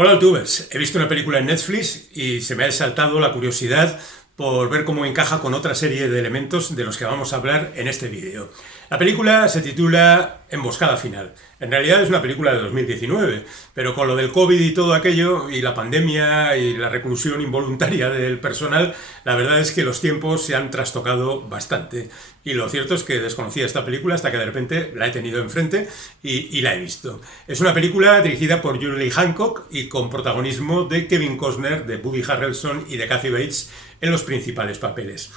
Hola, YouTubers. He visto una película en Netflix y se me ha saltado la curiosidad por ver cómo encaja con otra serie de elementos de los que vamos a hablar en este vídeo. La película se titula Emboscada Final. En realidad es una película de 2019, pero con lo del COVID y todo aquello, y la pandemia y la reclusión involuntaria del personal, la verdad es que los tiempos se han trastocado bastante. Y lo cierto es que desconocía esta película hasta que de repente la he tenido enfrente y la he visto. Es una película dirigida por Julie Hancock y con protagonismo de Kevin Costner, de Woody Harrelson y de Kathy Bates en los principales papeles.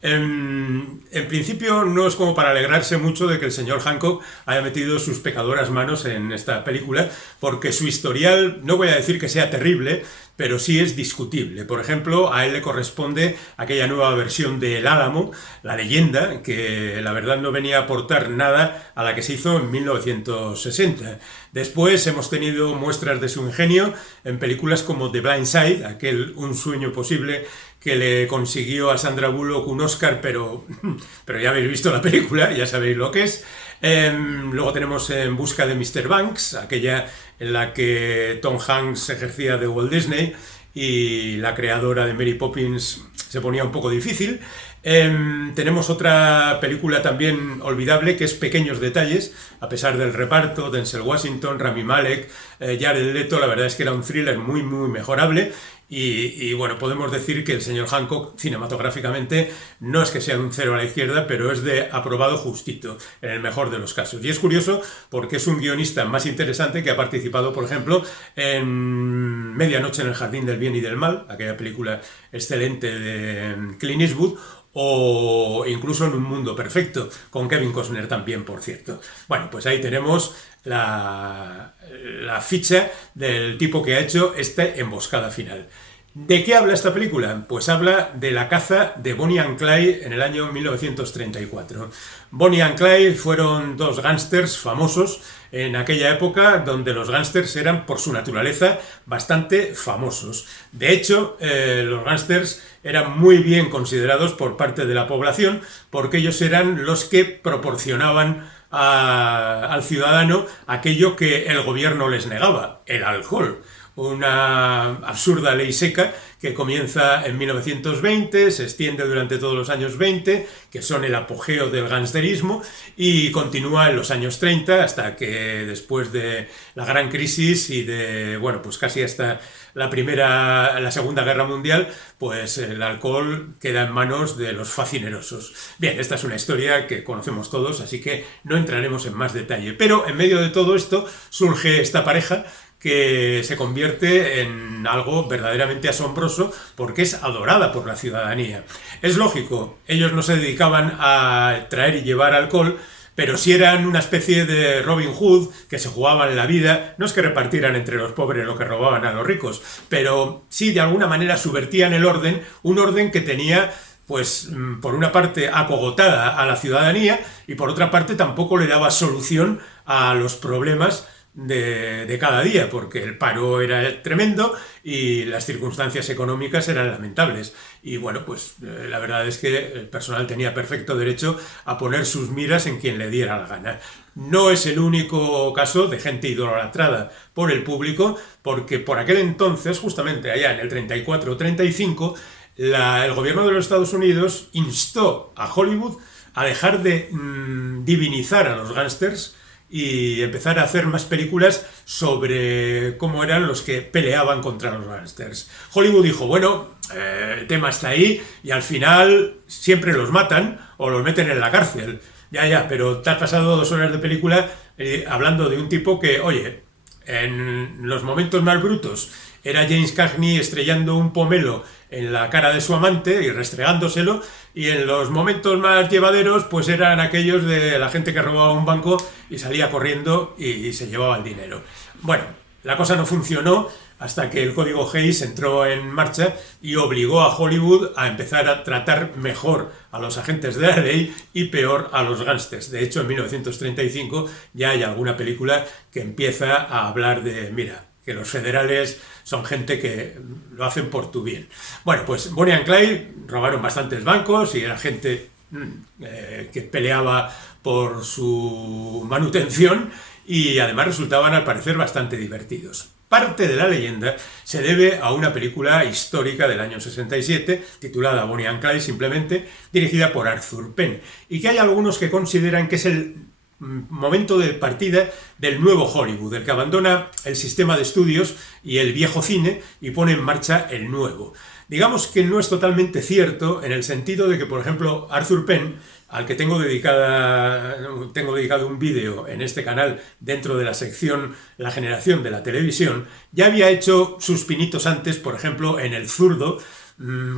En principio no es como para alegrarse mucho de que el señor Hancock haya metido sus pecadoras manos en esta película, porque su historial, no voy a decir que sea terrible, pero sí es discutible. Por ejemplo, a él le corresponde aquella nueva versión de El Álamo, la leyenda, que la verdad no venía a aportar nada a la que se hizo en 1960. Después hemos tenido muestras de su ingenio en películas como The Blind Side, aquel Un sueño posible que le consiguió a Sandra Bullock un Oscar, pero ya habéis visto la película, ya sabéis lo que es. Luego tenemos En busca de Mr. Banks, aquella en la que Tom Hanks ejercía de Walt Disney y la creadora de Mary Poppins se ponía un poco difícil. Tenemos otra película también olvidable que es Pequeños detalles, a pesar del reparto, Denzel Washington, Rami Malek, Jared Leto, la verdad es que era un thriller muy mejorable. Y bueno, podemos decir que el señor Hancock cinematográficamente no es que sea un cero a la izquierda, pero es de aprobado justito, en el mejor de los casos. Y es curioso porque es un guionista más interesante que ha participado, por ejemplo, en Medianoche en el Jardín del Bien y del Mal, aquella película excelente de Clint Eastwood, o incluso en Un mundo perfecto, con Kevin Costner también, por cierto. Bueno, pues ahí tenemos la ficha del tipo que ha hecho esta emboscada final. ¿De qué habla esta película? Pues habla de la caza de Bonnie and Clyde en el año 1934. Bonnie and Clyde fueron dos gángsters famosos en aquella época, donde los gángsters eran por su naturaleza bastante famosos. De hecho, los gángsters eran muy bien considerados por parte de la población porque ellos eran los que proporcionaban al ciudadano aquello que el gobierno les negaba, el alcohol. Una absurda ley seca que comienza en 1920, se extiende durante todos los años 20, que son el apogeo del gangsterismo, y continúa en los años 30 hasta que después de la gran crisis y de, bueno, pues casi hasta la Segunda Guerra Mundial, pues el alcohol queda en manos de los facinerosos. Bien, esta es una historia que conocemos todos, así que no entraremos en más detalle. Pero en medio de todo esto surge esta pareja que se convierte en algo verdaderamente asombroso porque es adorada por la ciudadanía. Es lógico, ellos no se dedicaban a traer y llevar alcohol, pero sí eran una especie de Robin Hood que se jugaban la vida, no es que repartieran entre los pobres lo que robaban a los ricos, pero sí de alguna manera subvertían el orden, un orden que tenía pues por una parte acogotada a la ciudadanía y por otra parte tampoco le daba solución a los problemas de cada día, porque el paro era tremendo y las circunstancias económicas eran lamentables. Y bueno, pues la verdad es que el personal tenía perfecto derecho a poner sus miras en quien le diera la gana. No es el único caso de gente idolatrada por el público, porque por aquel entonces, justamente allá en el 34 o 35, el gobierno de los Estados Unidos instó a Hollywood a dejar de divinizar a los gángsters y empezar a hacer más películas sobre cómo eran los que peleaban contra los gángsters. Hollywood dijo, bueno, el tema está ahí y al final siempre los matan o los meten en la cárcel. Ya, pero te has pasado 2 horas de película hablando de un tipo que, oye, en los momentos más brutos era James Cagney estrellando un pomelo en la cara de su amante y restregándoselo, y en los momentos más llevaderos pues eran aquellos de la gente que robaba un banco y salía corriendo y se llevaba el dinero. Bueno, la cosa no funcionó hasta que el Código Hays entró en marcha y obligó a Hollywood a empezar a tratar mejor a los agentes de la ley y peor a los gángsters. De hecho, en 1935 ya hay alguna película que empieza a hablar de, mira, que los federales son gente que lo hacen por tu bien. Bueno, pues Bonnie and Clyde robaron bastantes bancos y era gente que peleaba por su manutención y además resultaban al parecer bastante divertidos. Parte de la leyenda se debe a una película histórica del año 67, titulada Bonnie and Clyde simplemente, dirigida por Arthur Penn, y que hay algunos que consideran que es el momento de partida del nuevo Hollywood, el que abandona el sistema de estudios y el viejo cine y pone en marcha el nuevo. Digamos que no es totalmente cierto en el sentido de que, por ejemplo, Arthur Penn, al que tengo dedicado un vídeo en este canal dentro de la sección La generación de la televisión, ya había hecho sus pinitos antes, por ejemplo, en El zurdo,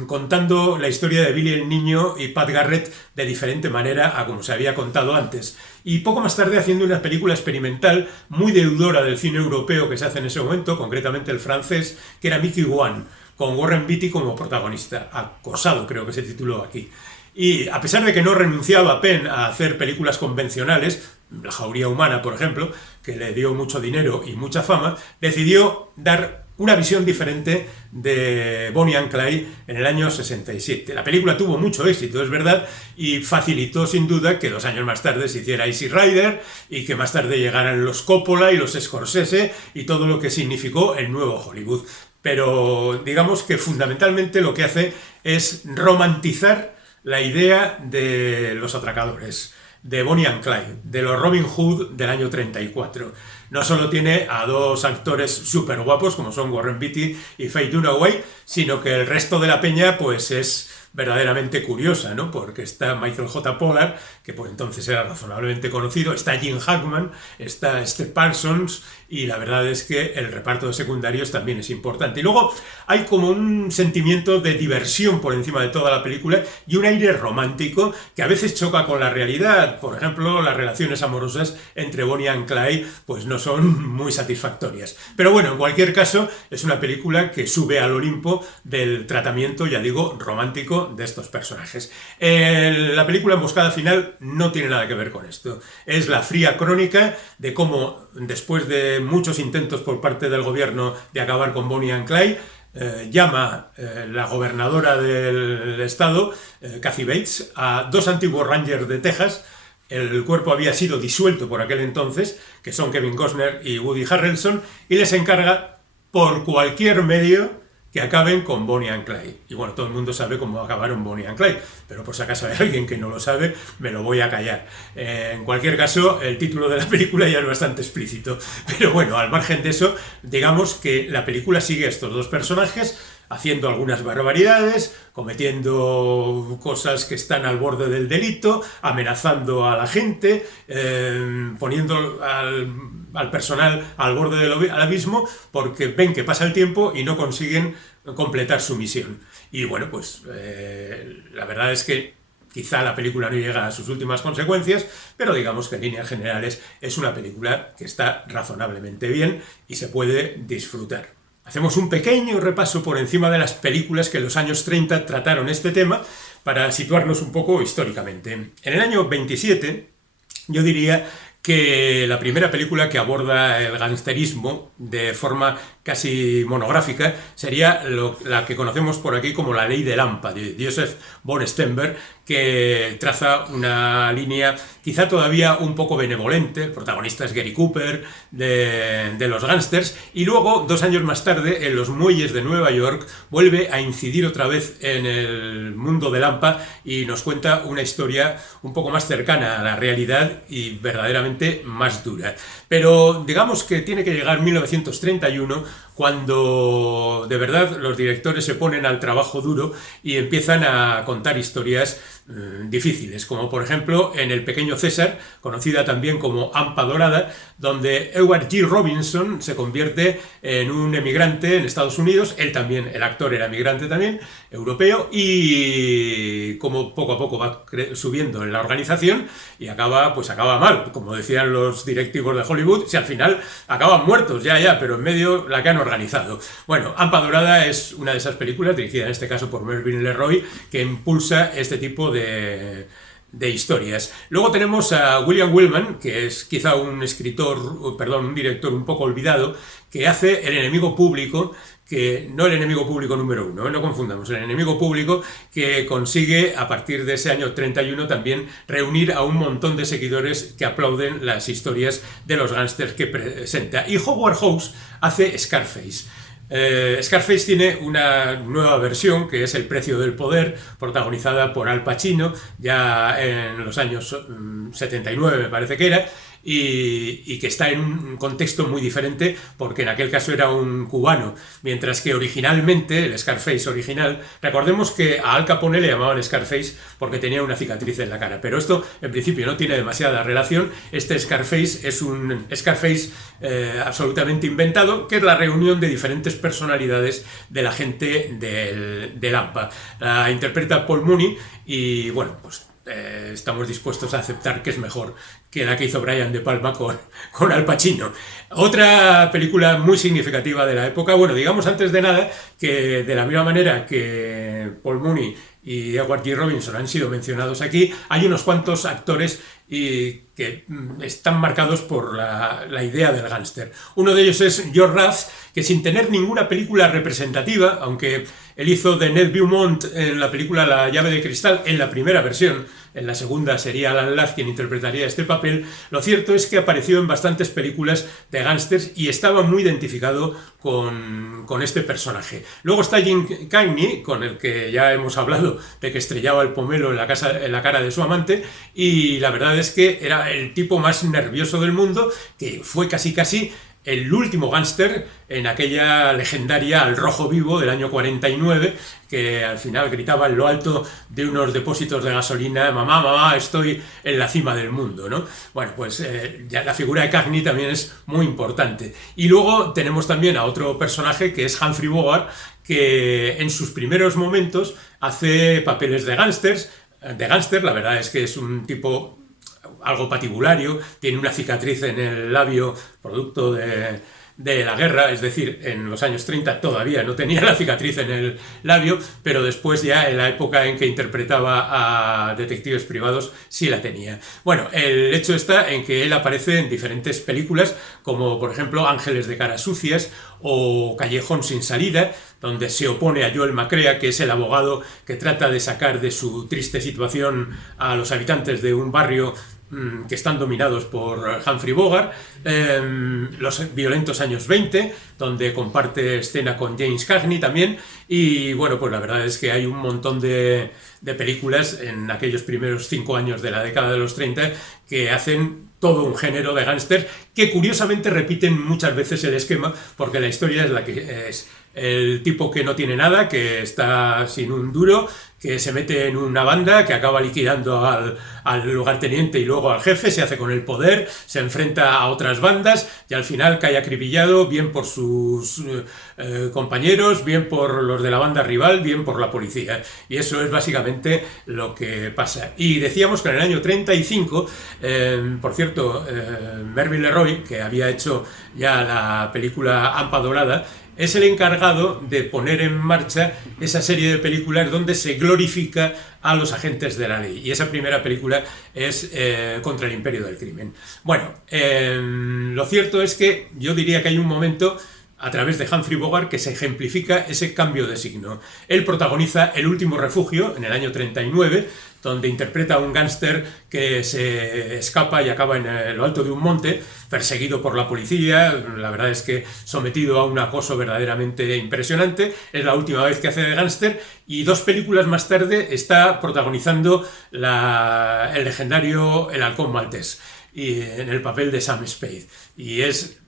contando la historia de Billy el Niño y Pat Garrett de diferente manera a como se había contado antes. Y poco más tarde haciendo una película experimental muy deudora del cine europeo que se hace en ese momento, concretamente el francés, que era Mickey One, con Warren Beatty como protagonista. Acosado, creo que se tituló aquí. Y a pesar de que no renunciaba Penn a hacer películas convencionales, La jauría humana, por ejemplo, que le dio mucho dinero y mucha fama, decidió dar una visión diferente de Bonnie and Clyde en el año 67. La película tuvo mucho éxito, es verdad, y facilitó sin duda que 2 años más tarde se hiciera Easy Rider y que más tarde llegaran los Coppola y los Scorsese y todo lo que significó el nuevo Hollywood. Pero digamos que fundamentalmente lo que hace es romantizar la idea de los atracadores, de Bonnie and Clyde, de los Robin Hood del año 34. No solo tiene a 2 actores súper guapos como son Warren Beatty y Faye Dunaway, sino que el resto de la peña pues es verdaderamente curiosa, ¿no? Porque está Michael J. Pollard, que por entonces era razonablemente conocido, está Gene Hackman, está Steve Parsons, y la verdad es que el reparto de secundarios también es importante. Y luego hay como un sentimiento de diversión por encima de toda la película y un aire romántico que a veces choca con la realidad. Por ejemplo, las relaciones amorosas entre Bonnie and Clyde pues no son muy satisfactorias. Pero bueno, en cualquier caso, es una película que sube al Olimpo del tratamiento, ya digo, romántico de estos personajes. La película Emboscada Final no tiene nada que ver con esto. Es la fría crónica de cómo, después de muchos intentos por parte del gobierno de acabar con Bonnie and Clyde, llama la gobernadora del estado, Kathy Bates, a 2 antiguos Rangers de Texas. El cuerpo había sido disuelto por aquel entonces, que son Kevin Costner y Woody Harrelson, y les encarga por cualquier medio que acaben con Bonnie and Clyde. Y bueno, todo el mundo sabe cómo acabaron Bonnie and Clyde, pero por si acaso hay alguien que no lo sabe, me lo voy a callar. En cualquier caso, el título de la película ya es bastante explícito. Pero bueno, al margen de eso, digamos que la película sigue a estos 2 personajes haciendo algunas barbaridades, cometiendo cosas que están al borde del delito, amenazando a la gente, poniendo al personal al borde del abismo porque ven que pasa el tiempo y no consiguen completar su misión. Y bueno, pues la verdad es que quizá la película no llega a sus últimas consecuencias, pero digamos que en líneas generales es una película que está razonablemente bien y se puede disfrutar. Hacemos un pequeño repaso por encima de las películas que en los años 30 trataron este tema para situarnos un poco históricamente. En el año 27, yo diría que la primera película que aborda el gangsterismo de forma casi monográfica sería la que conocemos por aquí como La Ley de Lampa, de Joseph von Sternberg, que traza una línea quizá todavía un poco benevolente. El protagonista es Gary Cooper, de los gángsters, y luego, 2 años más tarde, en Los Muelles de Nueva York, vuelve a incidir otra vez en el mundo de Lampa y nos cuenta una historia un poco más cercana a la realidad y verdaderamente más dura. Pero digamos que tiene que llegar 1931, cuando de verdad los directores se ponen al trabajo duro y empiezan a contar historias difíciles, como por ejemplo en El Pequeño César, conocida también como Hampa Dorada, donde Edward G. Robinson se convierte en un emigrante en Estados Unidos. Él también, el actor era emigrante también, europeo, y como poco a poco va subiendo en la organización y acaba mal, como decían los directivos de Hollywood, si al final acaban muertos, pero en medio la que han organizado. Bueno, Hampa Dorada es una de esas películas, dirigida en este caso por Melvin LeRoy, que impulsa este tipo de de historias. Luego tenemos a William Wellman, que es quizá un un director un poco olvidado, que hace El enemigo público, que no el enemigo público número uno, no confundamos, el enemigo público que consigue a partir de ese año 31 también reunir a un montón de seguidores que aplauden las historias de los gángsters que presenta. Y Howard Hawks hace Scarface. Scarface tiene una nueva versión que es El precio del poder, protagonizada por Al Pacino ya en los años 79 me parece que era, y que está en un contexto muy diferente porque en aquel caso era un cubano, mientras que originalmente, el Scarface original, recordemos que a Al Capone le llamaban Scarface porque tenía una cicatriz en la cara, pero esto en principio no tiene demasiada relación. Este Scarface es un Scarface absolutamente inventado, que es la reunión de diferentes personalidades de la gente del AMPA. La interpreta Paul Mooney y bueno, pues estamos dispuestos a aceptar que es mejor que la que hizo Brian De Palma con Al Pacino. Otra película muy significativa de la época, bueno, digamos antes de nada que de la misma manera que Paul Mooney y Edward G. Robinson han sido mencionados aquí, hay unos cuantos actores que están marcados por la idea del gángster. Uno de ellos es George Raft, que sin tener ninguna película representativa, aunque él hizo de Ned Beaumont en la película La llave de cristal, en la primera versión, en la segunda sería Alan Ladd quien interpretaría este papel, lo cierto es que apareció en bastantes películas de gángsters y estaba muy identificado con este personaje. Luego está Jim Cagney, con el que ya hemos hablado de que estrellaba el pomelo en la cara de su amante, y la verdad es que era el tipo más nervioso del mundo, que fue casi el último gángster en aquella legendaria Al Rojo Vivo del año 49, que al final gritaba en lo alto de unos depósitos de gasolina: mamá, mamá, estoy en la cima del mundo, ¿no? Bueno, pues ya la figura de Cagney también es muy importante. Y luego tenemos también a otro personaje que es Humphrey Bogart, que en sus primeros momentos hace papeles de gángster. La verdad es que es un tipo algo patibulario, tiene una cicatriz en el labio producto de la guerra, es decir, en los años 30 todavía no tenía la cicatriz en el labio, pero después ya en la época en que interpretaba a detectives privados sí la tenía. Bueno, el hecho está en que él aparece en diferentes películas, como por ejemplo Ángeles de caras sucias o Callejón sin salida, donde se opone a Joel McCrea, que es el abogado que trata de sacar de su triste situación a los habitantes de un barrio que están dominados por Humphrey Bogart. Los violentos años 20, donde comparte escena con James Cagney también, y bueno, pues la verdad es que hay un montón de películas en aquellos primeros 5 años de la década de los 30 que hacen todo un género de gángster que curiosamente repiten muchas veces el esquema, porque la historia es la que es el tipo que no tiene nada, que está sin un duro, que se mete en una banda, que acaba liquidando al lugarteniente y luego al jefe, se hace con el poder, se enfrenta a otras bandas y al final cae acribillado, bien por sus compañeros, bien por los de la banda rival, bien por la policía. Y eso es básicamente lo que pasa. Y decíamos que en el año 35, por cierto, Melville LeRoy, que había hecho ya la película Hampa Dorada, es el encargado de poner en marcha esa serie de películas donde se glorifica a los agentes de la ley. Y esa primera película es Contra el Imperio del Crimen. Bueno, lo cierto es que yo diría que hay un momento a través de Humphrey Bogart que se ejemplifica ese cambio de signo. Él protagoniza El último refugio en el año 39, donde interpreta a un gángster que se escapa y acaba en lo alto de un monte, perseguido por la policía, la verdad es que sometido a un acoso verdaderamente impresionante. Es la última vez que hace de gángster, y 2 películas más tarde está protagonizando el legendario El halcón maltés, y en el papel de Sam Spade, y es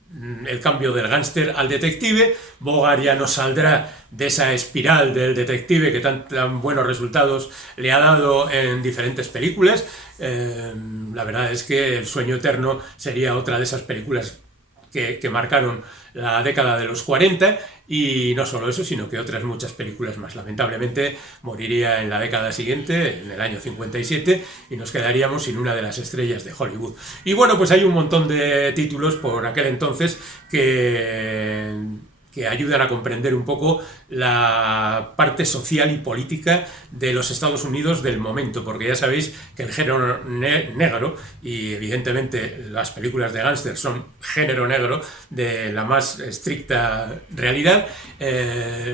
el cambio del gángster al detective. Bogart ya no saldrá de esa espiral del detective que tan buenos resultados le ha dado en diferentes películas. La verdad es que El sueño eterno sería otra de esas películas que marcaron la década de los 40, y no solo eso, sino que otras muchas películas más. Lamentablemente moriría en la década siguiente, en el año 57, y nos quedaríamos sin una de las estrellas de Hollywood. Y bueno, pues hay un montón de títulos por aquel entonces que que ayudan a comprender un poco la parte social y política de los Estados Unidos del momento, porque ya sabéis que el género negro, y evidentemente las películas de gángster son género negro de la más estricta realidad,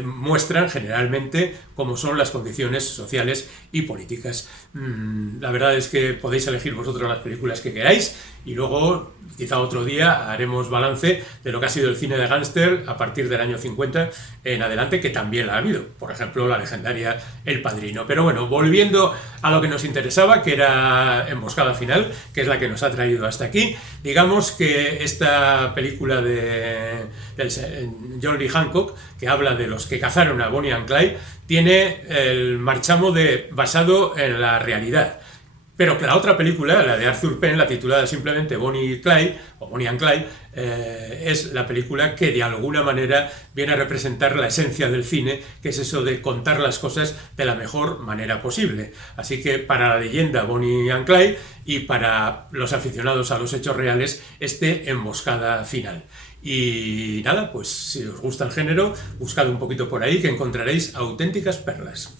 muestran generalmente cómo son las condiciones sociales y políticas. La verdad es que podéis elegir vosotros las películas que queráis y luego quizá otro día haremos balance de lo que ha sido el cine de gángster a partir del año 50 en adelante, que también la ha habido, por ejemplo la legendaria El Padrino. Pero bueno, volviendo a lo que nos interesaba, que era Emboscada Final, que es la que nos ha traído hasta aquí, digamos que esta película de John Lee Hancock, que habla de los que cazaron a Bonnie and Clyde, tiene el marchamo de basado en la realidad. Pero que la otra película, la de Arthur Penn, la titulada simplemente Bonnie y Clyde, o Bonnie and Clyde, es la película que de alguna manera viene a representar la esencia del cine, que es eso de contar las cosas de la mejor manera posible. Así que para la leyenda Bonnie and Clyde y para los aficionados a los hechos reales, Emboscada Final. Y nada, pues si os gusta el género, buscad un poquito por ahí que encontraréis auténticas perlas.